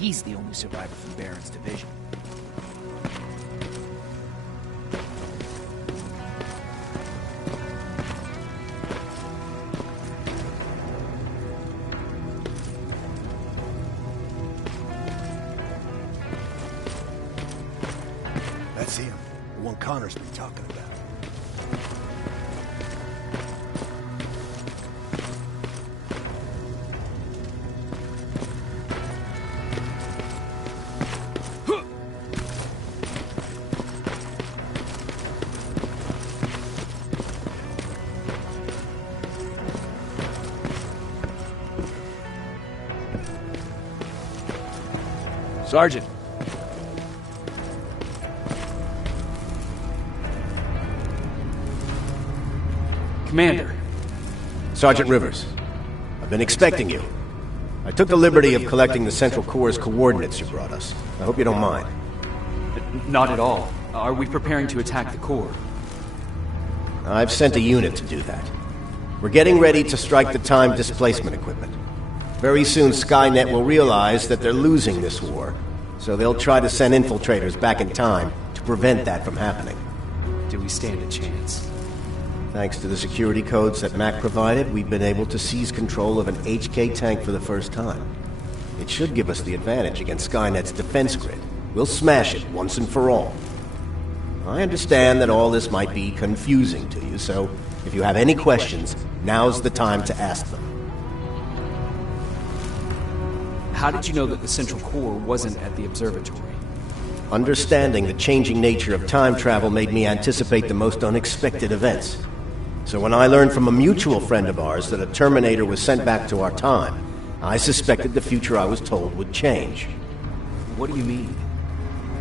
he's the only survivor from Baron's division. That's him. The one Connor's been talking about. Sergeant. Commander. Sergeant Rivers, I've been expecting you. I took the liberty of collecting the Central Corps' coordinates you brought us. I hope you don't mind. Not at all. Are we preparing to attack the Corps? I've sent a unit to do that. We're getting ready to strike the time displacement equipment. Very soon Skynet will realize that they're losing this war, so they'll try to send infiltrators back in time to prevent that from happening. Do we stand a chance? Thanks to the security codes that Mac provided, we've been able to seize control of an HK tank for the first time. It should give us the advantage against Skynet's defense grid. We'll smash it once and for all. I understand that all this might be confusing to you, so if you have any questions, now's the time to ask them. How did you know that the Central Corps wasn't at the observatory? Understanding the changing nature of time travel made me anticipate the most unexpected events. So when I learned from a mutual friend of ours that a Terminator was sent back to our time, I suspected the future I was told would change. What do you mean?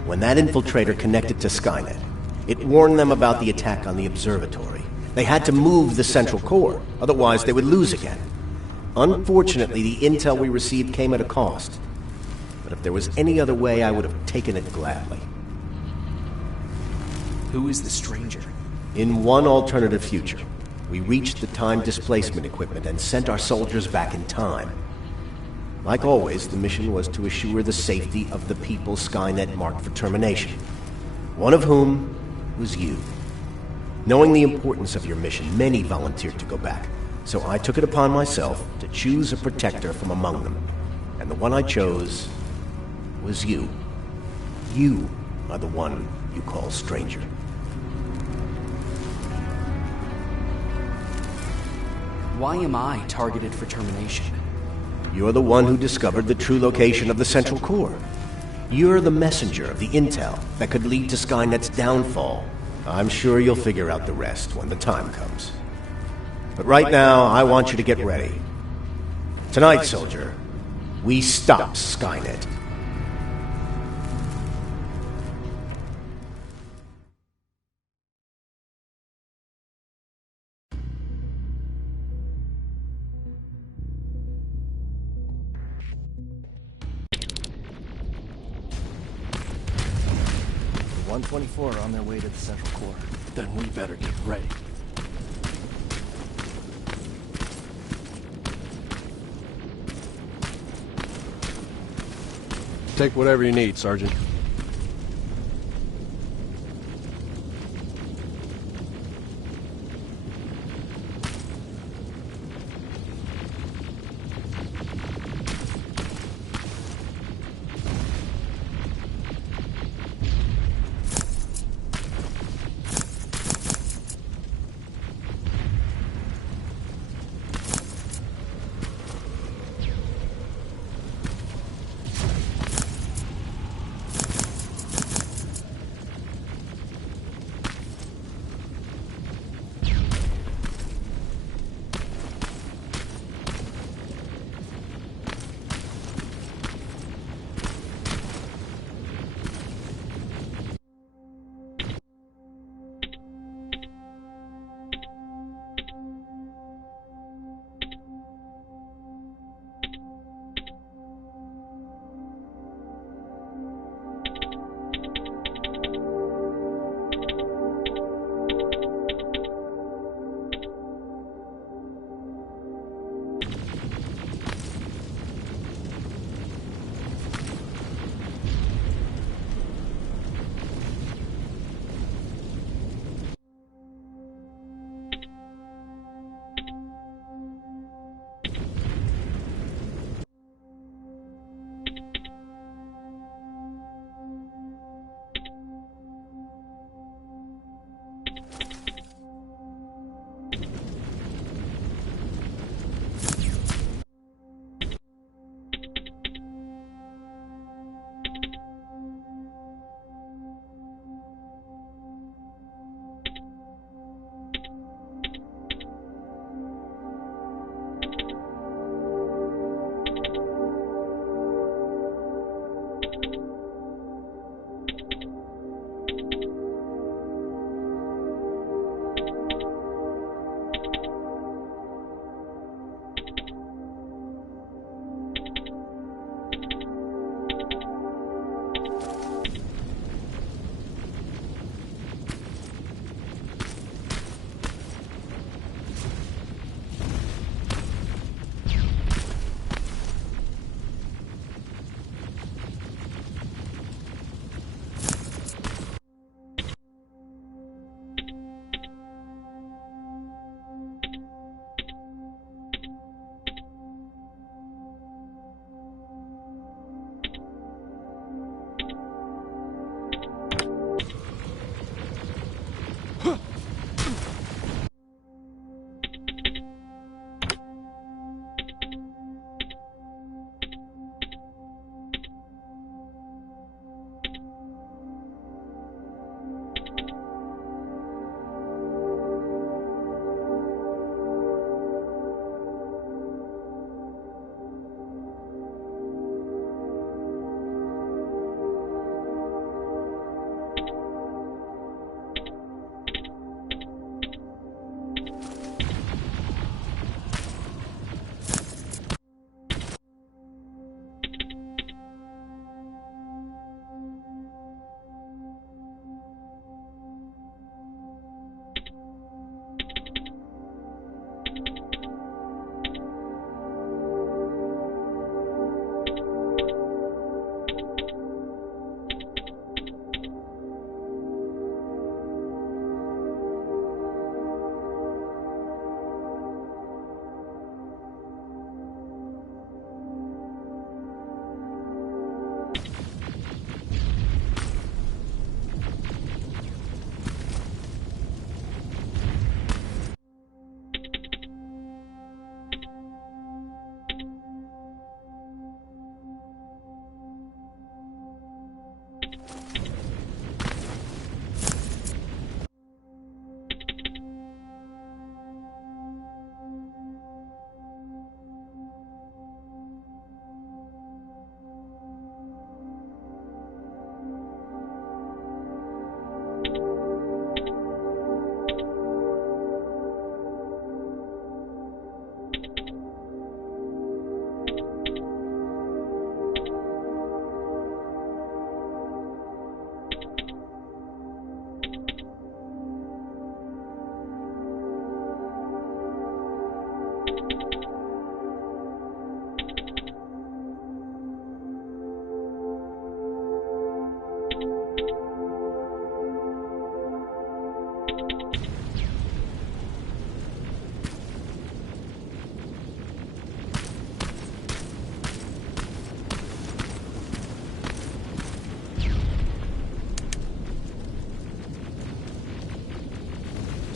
When that infiltrator connected to Skynet, it warned them about the attack on the observatory. They had to move the Central Corps, otherwise they would lose again. Unfortunately, the intel we received came at a cost. But if there was any other way, I would have taken it gladly. Who is the stranger? In one alternative future, we reached the time displacement equipment and sent our soldiers back in time. Like always, the mission was to assure the safety of the people Skynet marked for termination. One of whom was you. Knowing the importance of your mission, many volunteered to go back. So I took it upon myself to choose a protector from among them. And the one I chose was you. You are the one you call stranger. Why am I targeted for termination? You're the one who discovered the true location of the Central Corps. You're the messenger of the intel that could lead to Skynet's downfall. I'm sure you'll figure out the rest when the time comes. But right now, I want you to get ready. Tonight, soldier, we stop Skynet. The 124 are on their way to the Central Corps. Then we better get ready. Take whatever you need, Sergeant.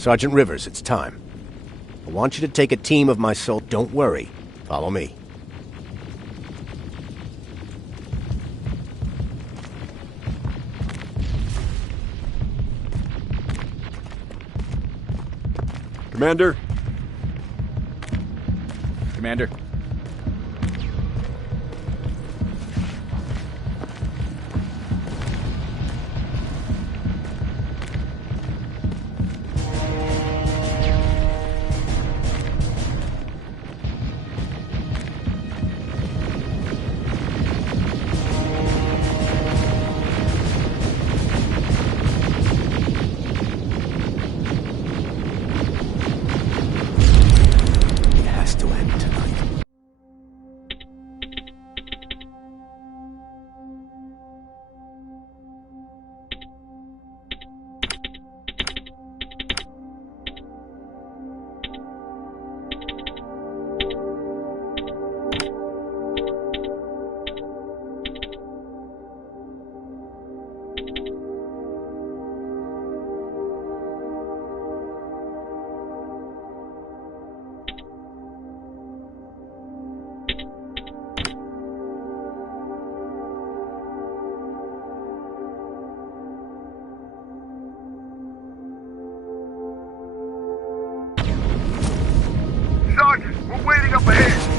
Sergeant Rivers, it's time. I want you to take a team of my soldiers. Don't worry. Follow me. Commander? Commander. It has to end tonight. Sergeant, we're waiting up ahead.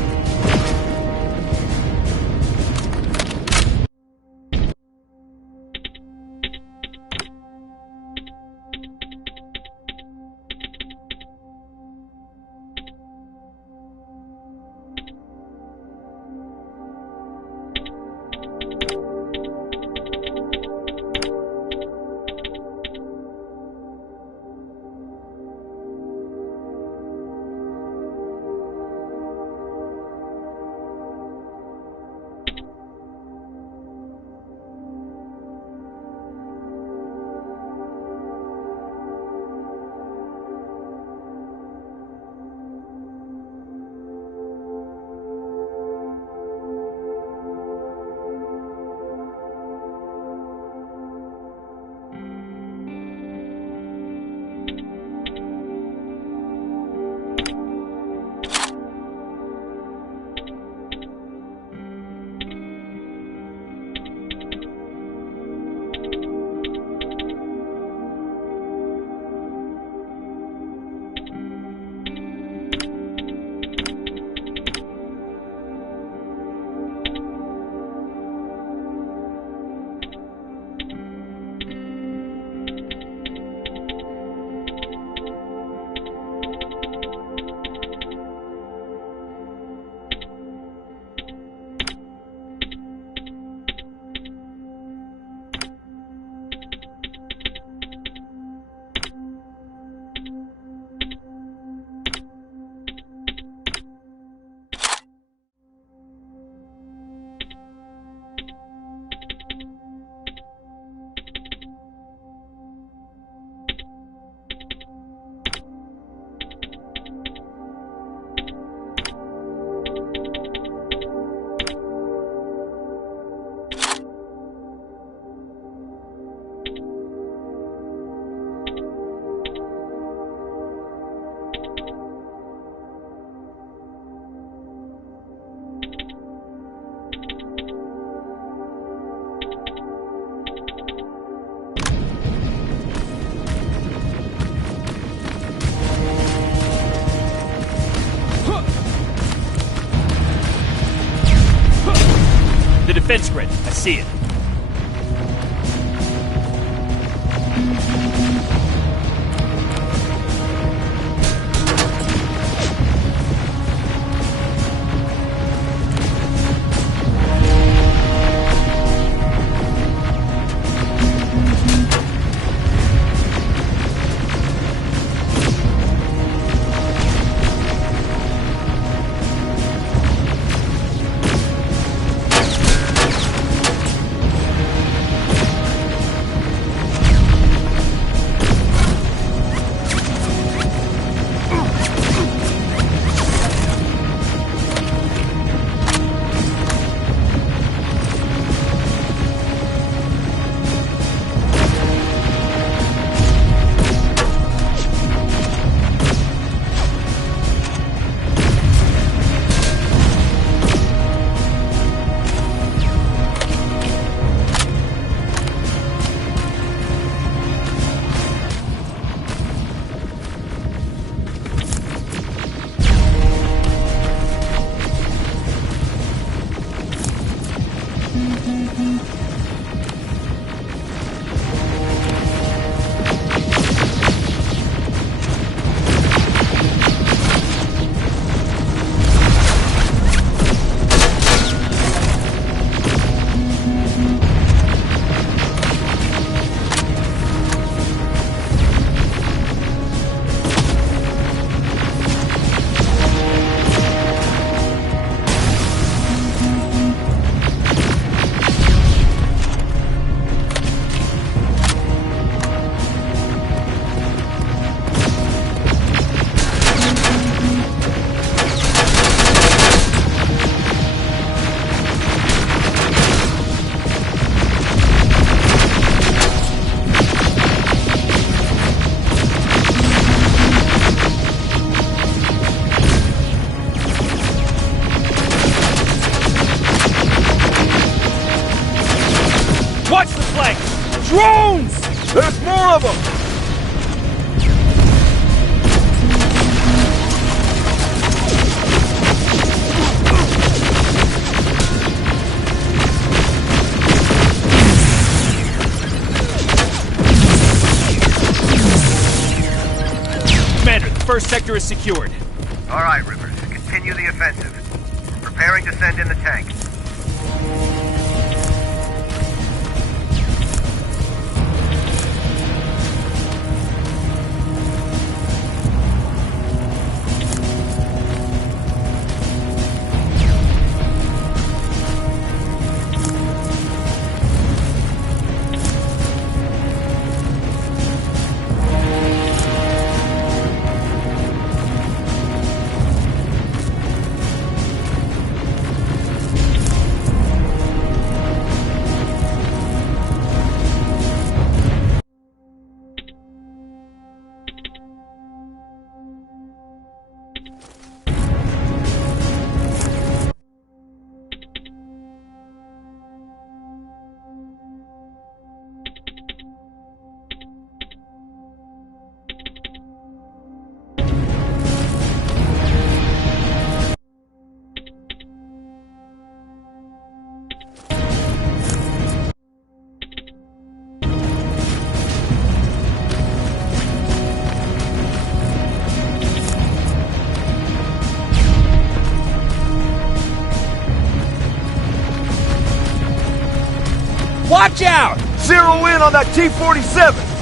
The defense grid. I see it. of them! Commander, the first sector is secured. All right, Rivers. Continue the offensive. Preparing to send in the tank. Watch out! Zero in on that T-47!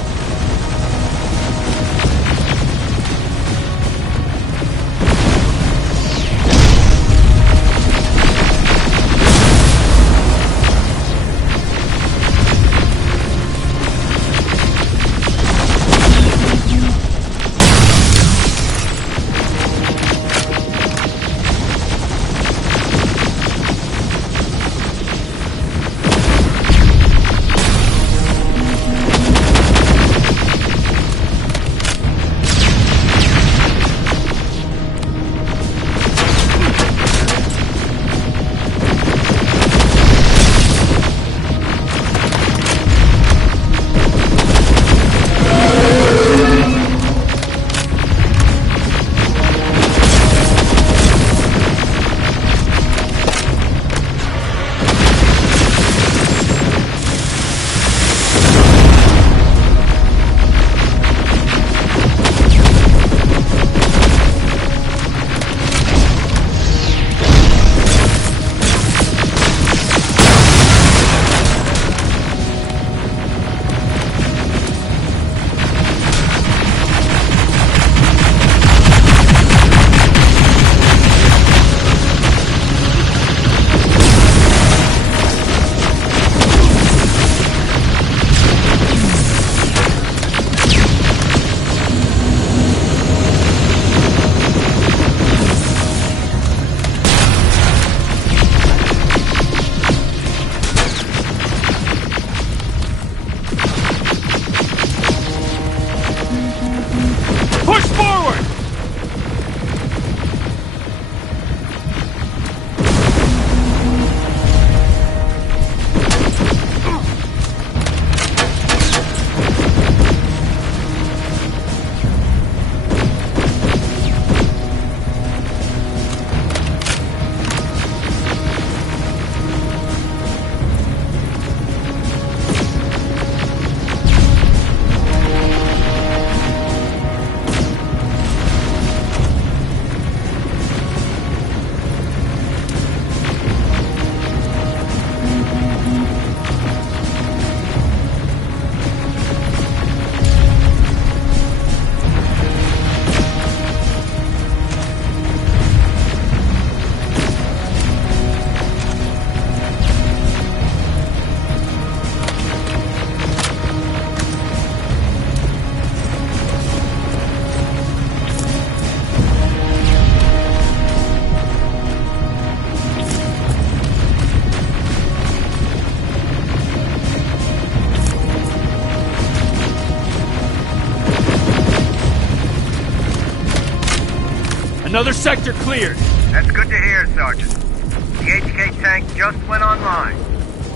Another sector cleared. That's good to hear, Sergeant. The HK tank just went online.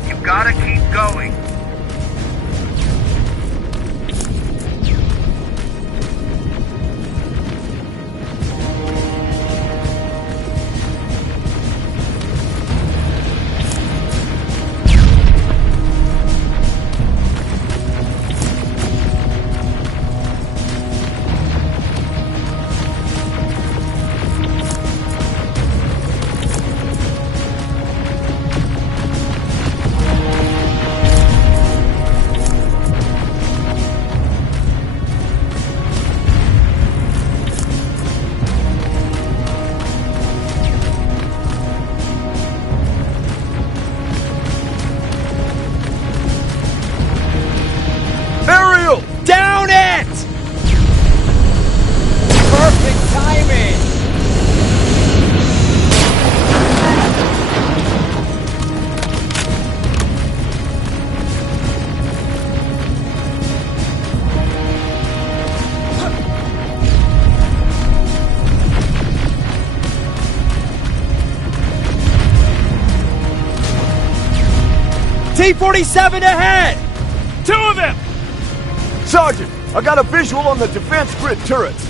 You've gotta keep going. T-47 ahead! 2 of them! Sergeant, I got a visual on the defense grid turrets.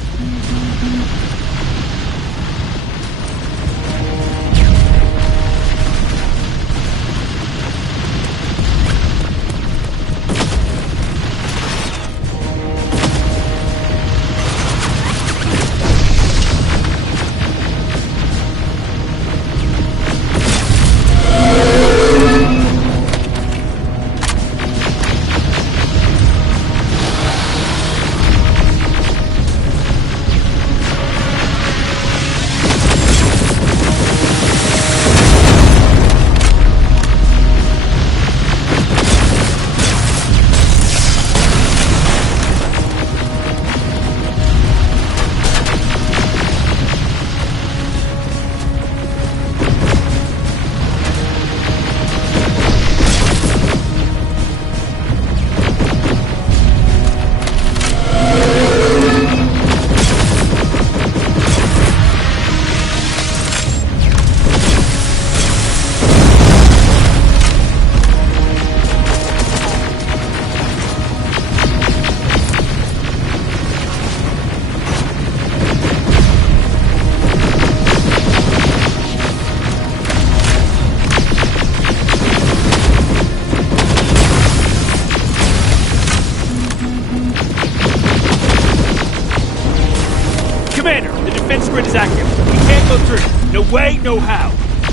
Commander, the defense grid is active. We can't go through. No way, no how.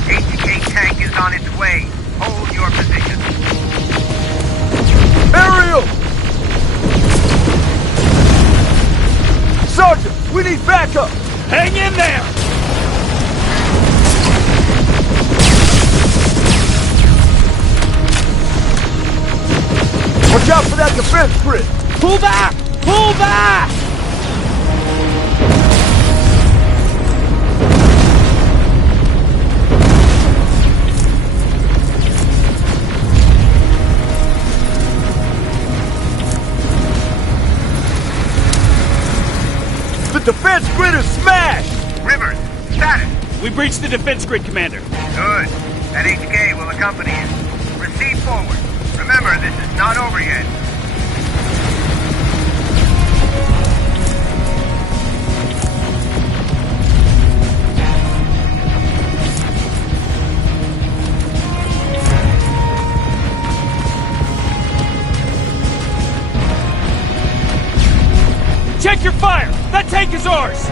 HK tank is on its way. Hold your position. Aerial! Sergeant, we need backup! Hang in there! Watch out for that defense grid! Pull back! Pull back! The defense grid is smashed! Rivers, status. We breached the defense grid, Commander. Good. That HK will accompany you. Proceed forward. Remember, this is not over yet. Check your fire! That tank is ours!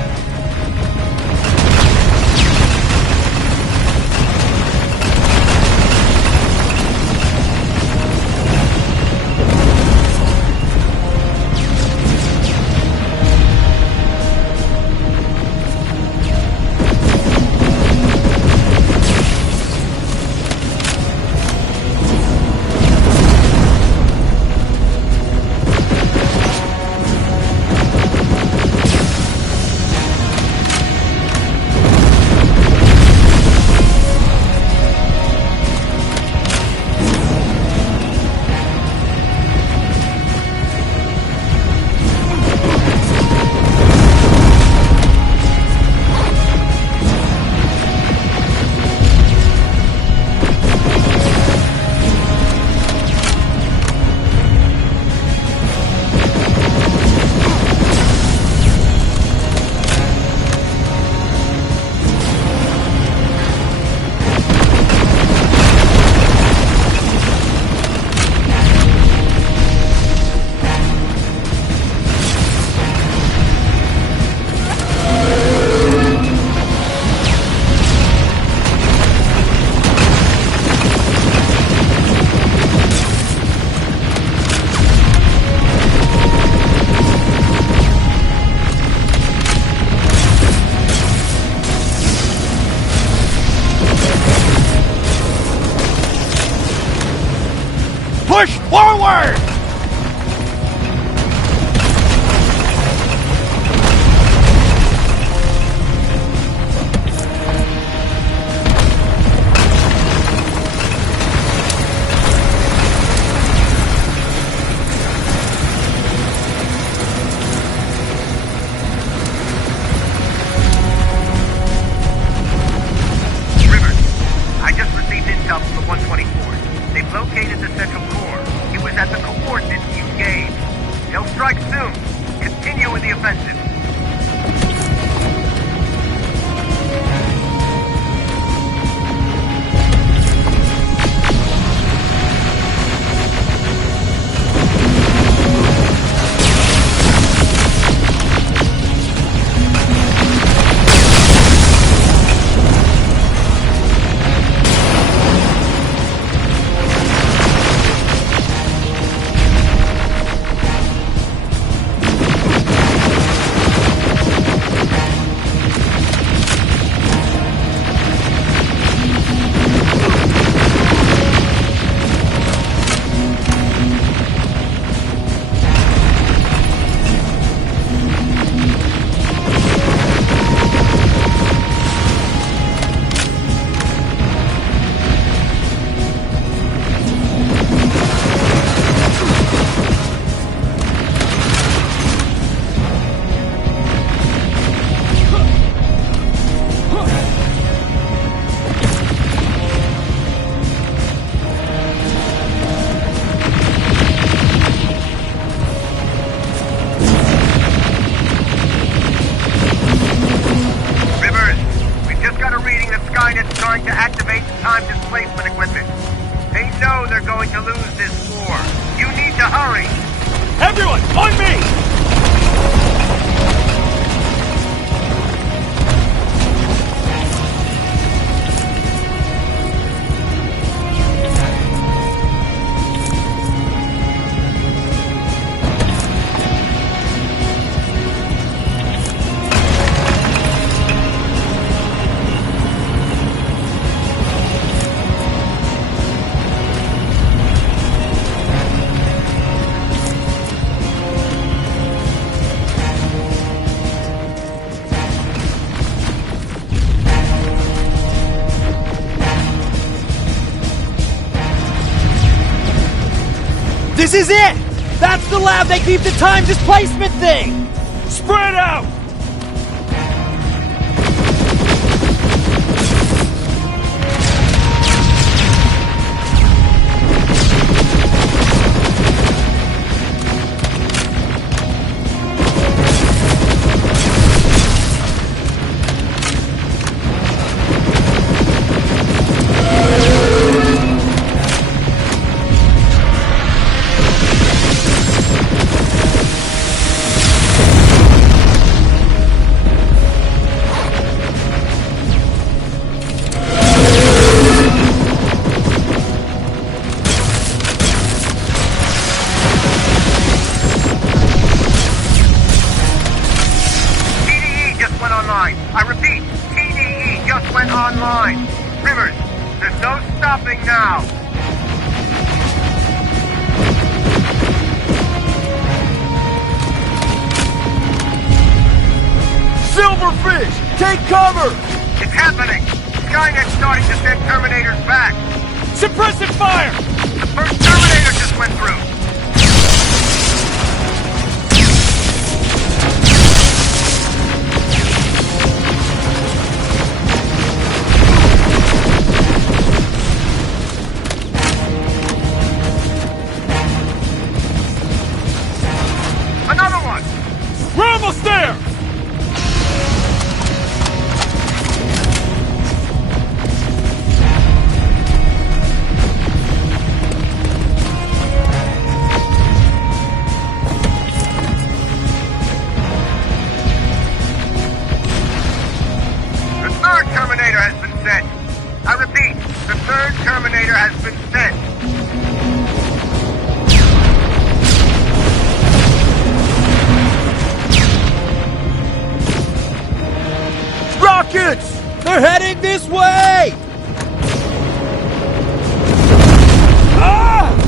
continue with the offensive. Trying to activate time displacement equipment. They know they're going to lose this war. You need to hurry. Everyone, on me! This is it! That's the lab they keep the time displacement thing! Spread out! I repeat, TDE just went online. Rivers, there's no stopping now. Silverfish, take cover! It's happening. Skynet's starting to send Terminators back. Suppressive fire! The first Terminator just went through. We're almost there! The third Terminator has been sent. I repeat, the third Terminator has been sent. Rockets! They're heading this way! Ah!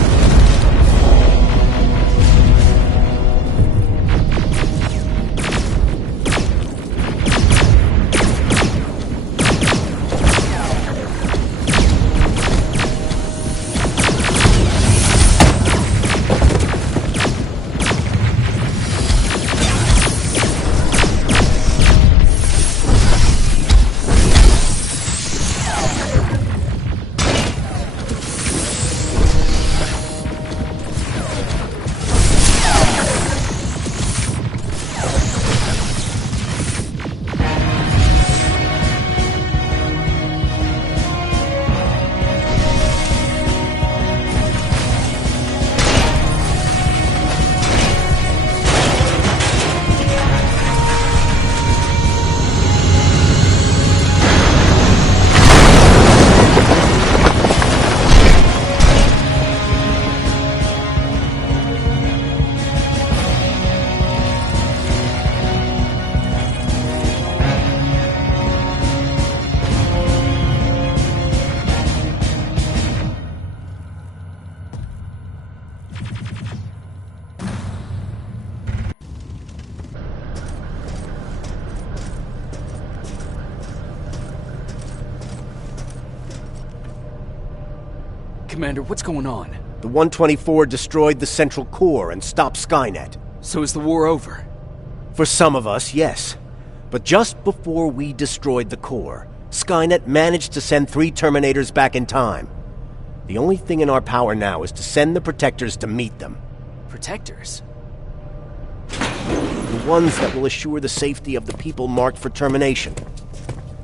Commander, what's going on? The 124 destroyed the central core and stopped Skynet. So is the war over? For some of us, yes. But just before we destroyed the core, Skynet managed to send 3 Terminators back in time. The only thing in our power now is to send the Protectors to meet them. Protectors? The ones that will assure the safety of the people marked for termination.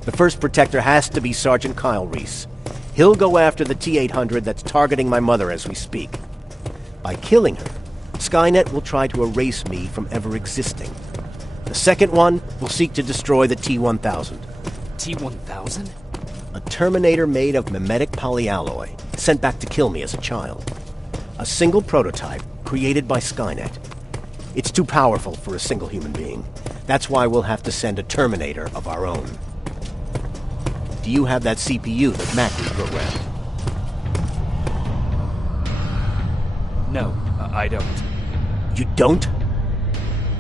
The first Protector has to be Sergeant Kyle Reese. He'll go after the T-800 that's targeting my mother as we speak. By killing her, Skynet will try to erase me from ever existing. The second one will seek to destroy the T-1000. T-1000? A Terminator made of mimetic polyalloy, sent back to kill me as a child. A single prototype created by Skynet. It's too powerful for a single human being. That's why we'll have to send a Terminator of our own. Do you have that CPU that Mac reprogrammed? No, I don't. You don't?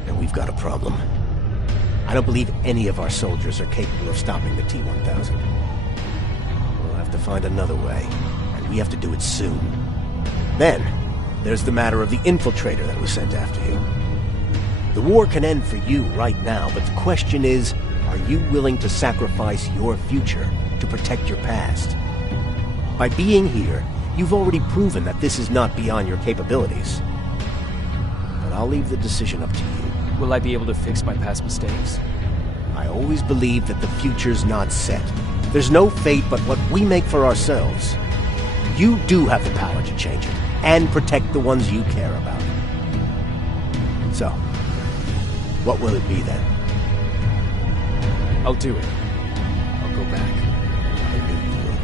Then we've got a problem. I don't believe any of our soldiers are capable of stopping the T-1000. We'll have to find another way, and we have to do it soon. Then, there's the matter of the infiltrator that was sent after you. The war can end for you right now, but the question is, are you willing to sacrifice your future to protect your past? By being here, you've already proven that this is not beyond your capabilities. But I'll leave the decision up to you. Will I be able to fix my past mistakes? I always believe that the future's not set. There's no fate but what we make for ourselves. You do have the power to change it, and protect the ones you care about. So, what will it be then? I'll do it. I'll go back. I knew you would.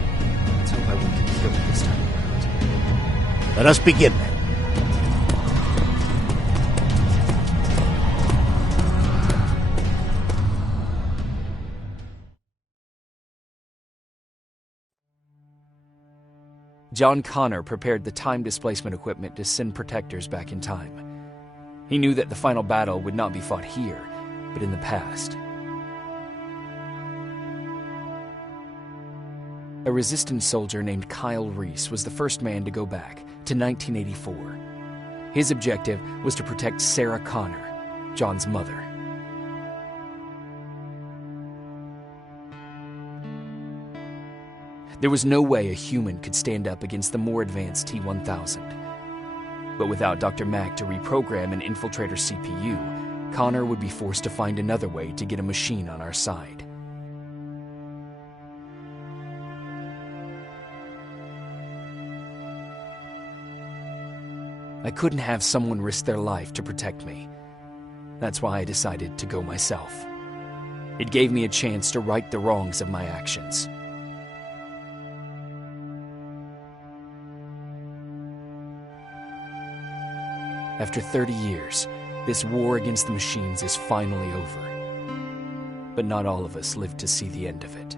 Let's hope I won't get killed this time around. Let us begin then. John Connor prepared the time displacement equipment to send Protectors back in time. He knew that the final battle would not be fought here, but in the past. A resistance soldier named Kyle Reese was the first man to go back to 1984. His objective was to protect Sarah Connor, John's mother. There was no way a human could stand up against the more advanced T-1000. But without Dr. Mack to reprogram an infiltrator CPU, Connor would be forced to find another way to get a machine on our side. I couldn't have someone risk their life to protect me. That's why I decided to go myself. It gave me a chance to right the wrongs of my actions. After 30 years, this war against the machines is finally over. But not all of us lived to see the end of it.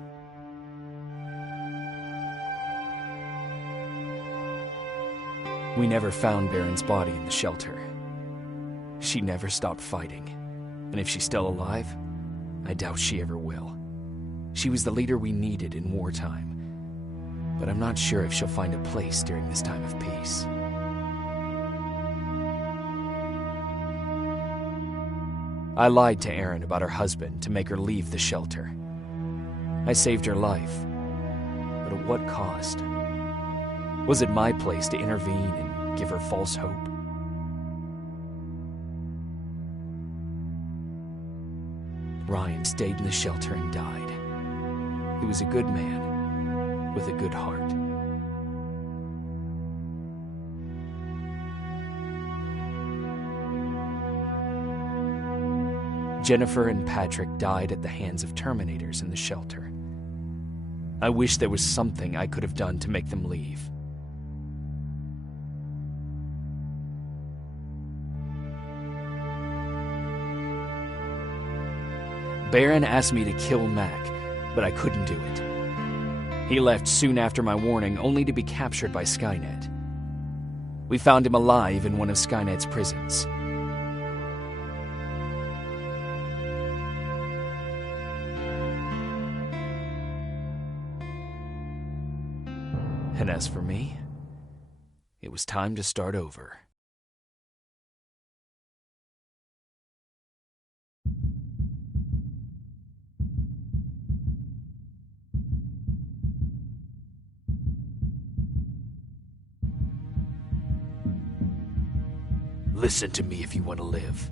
We never found Baron's body in the shelter. She never stopped fighting. And if she's still alive, I doubt she ever will. She was the leader we needed in wartime. But I'm not sure if she'll find a place during this time of peace. I lied to Erin about her husband to make her leave the shelter. I saved her life, but at what cost? Was it my place to intervene and give her false hope? Ryan stayed in the shelter and died. He was a good man with a good heart. Jennifer and Patrick died at the hands of Terminators in the shelter. I wish there was something I could have done to make them leave. Baron asked me to kill Mac, but I couldn't do it. He left soon after my warning, only to be captured by Skynet. We found him alive in one of Skynet's prisons. And as for me, It was time to start over. Listen to me if you want to live.